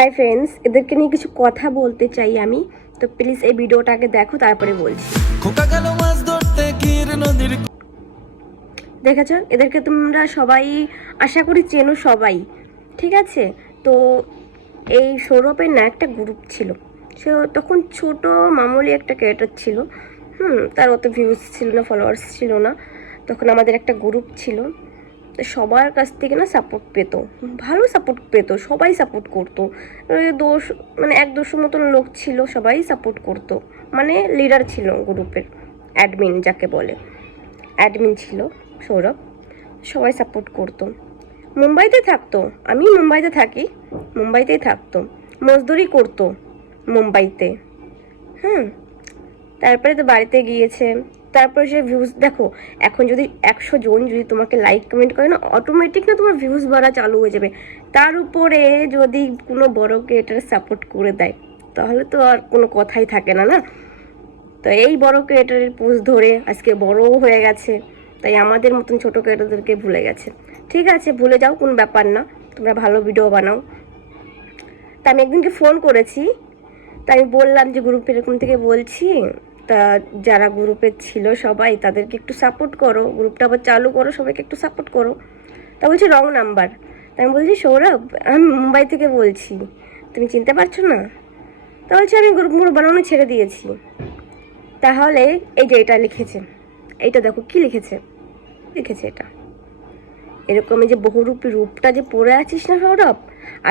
Hi friends, এদেরকে নিয়ে কিছু কথা বলতে চাই আমি। তো প্লিজ এই ভিডিওটাকে দেখো, তারপরে বলছি। দেখেছ, এদেরকে তোমরা সবাই আশা করি চেনো সবাই, ঠিক আছে? তো এই সৌরভের না একটা গ্রুপ ছিল। সে তখন ছোট মামুলি একটা ক্রিয়েটর ছিল। তার অত ভিউজ ছিল না, ফলোয়ার্স ছিল না। তখন আমাদের একটা গ্রুপ ছিল, সবার কাছ থেকে না সাপোর্ট পেতো, ভালো সাপোর্ট পেতো, সবাই সাপোর্ট করতো। দোষ মানে 1-200 মতন লোক ছিল, সবাই সাপোর্ট করতো। মানে লিডার ছিল গ্রুপের, অ্যাডমিন যাকে বলে, অ্যাডমিন ছিল সৌরভ। সবাই সাপোর্ট করতো। মুম্বাইতে থাকতো, আমি মুম্বাইতে থাকি, মুম্বাইতেই থাকতো, মজদুরি করতো মুম্বাইতে। তারপরে তো বাড়িতে গিয়েছে। তারপরে সে ভিউজ দেখো, এখন যদি 100 জন যদি তোমাকে লাইক কমেন্ট করে না, অটোমেটিক না তোমার ভিউজ বাড়া চালু হয়ে যাবে। তার উপরে যদি কোনো বড় ক্রিয়েটার সাপোর্ট করে দেয়, তাহলে তো আর কোনো কথাই থাকে না, না? তো এই বড় ক্রিয়েটারের পোস্ট ধরে আজকে বড় হয়ে গেছে, তাই আমাদের মতন ছোটো ক্রিয়েটারদেরকে ভুলে গেছে। ঠিক আছে, ভুলে যাও, কোনো ব্যাপার না, তোমরা ভালো ভিডিও বানাও। তা আমি একদিনকে ফোন করেছি, তাই আমি বললাম যে গ্রুপে এরকম থেকে বলছি, তা যারা গ্রুপে ছিল সবাই তাদেরকে একটু সাপোর্ট করো, গ্রুপটা আবার চালু করো, সবাইকে একটু সাপোর্ট করো। তা বলছি রং নাম্বার। তাই আমি বলছি সৌরভ, আমি মুম্বাই থেকে বলছি, তুমি চিনতে পারছো না? তা বলছি আমি গ্রুপ বানানো ছেড়ে দিয়েছি। তাহলে এই যে এটা লিখেছে, এইটা দেখো কি লিখেছে, লিখেছে এটা এরকম, যে বহুরূপী রূপটা যে পড়ে আছিস না সৌরভ,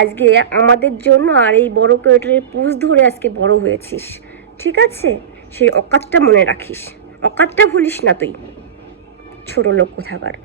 আজকে আমাদের জন্য আর এই বড় ক্রিয়েটরের পুষ ধরে আজকে বড় হয়েছিস, ঠিক আছে? সেই অকাতটা মনে রাখিস, অকাতটা ভুলিস না তুই, ছোট লোক কোথাকার।